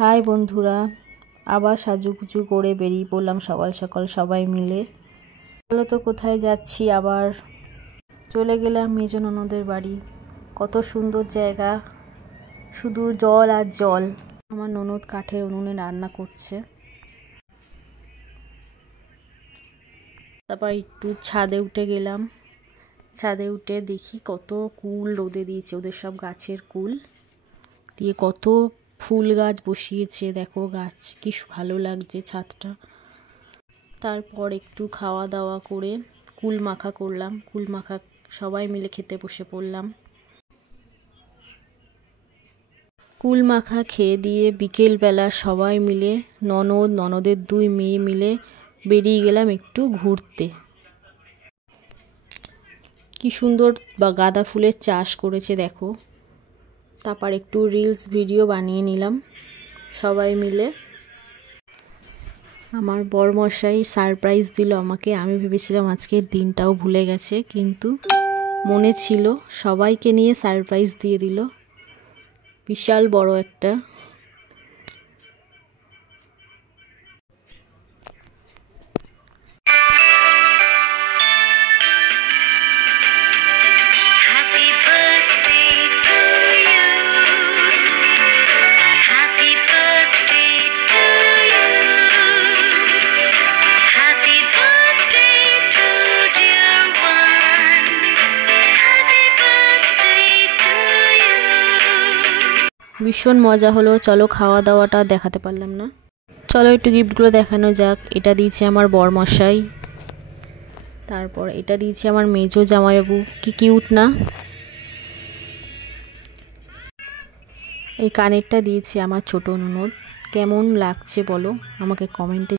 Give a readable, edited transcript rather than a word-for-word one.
High বন্ধুরা, আবার সাজুগুজু করে বেরিয়ে পড়লাম সকাল সকাল সবাই মিলে। বলো তো কোথায় যাচ্ছি? আবার চলে গেলাম মেজ ননদের বাড়ি। কত সুন্দর জায়গা, শুধু জল আর জল। আমার ননদ কাঠের উনুনে রান্না করছে। তারপর একটু ছাদে উঠে গেলাম। ছাদে উঠে দেখি কত কুল রোদে দিয়েছে, ওদের সব গাছের কুল দিয়ে কত ফুল গাছ বসিয়েছে। দেখো গাছ কি ভালো লাগছে ছাদটা। তারপর একটু খাওয়া দাওয়া করে কুল মাখা করলাম। কুল মাখা সবাই মিলে খেতে বসে পড়লাম। কুল মাখা খেয়ে দিয়ে বিকেলবেলা সবাই মিলে ননদের 2 মেয়ে মিলে বেরিয়ে গেলাম একটু ঘুরতে। কি সুন্দর গাঁদা ফুলের চাষ করেছে দেখো। তারপর একটু রিলস ভিডিও বানিয়ে নিলাম সবাই মিলে। আমার বরমশাই সারপ্রাইজ দিল আমাকে। আমি ভেবেছিলাম আজকের দিনটাও ভুলে গেছে, কিন্তু মনে ছিল। সবাইকে নিয়ে সারপ্রাইজ দিয়ে দিল, বিশাল বড় একটা। ভীষণ মজা হলো। চলো খাওয়া দাওয়াটা দেখাতে পারলাম না, চলো একটু গিফটগুলো দেখানো যাক। এটা দিয়েছে আমার বরমশাই, তারপর এটা দিয়েছে আমার মেজো জামাইবাবু। কি কিউট না? এই কানেরটা দিয়েছে আমার ছোট ননদ। কেমন লাগছে বলো আমাকে কমেন্টে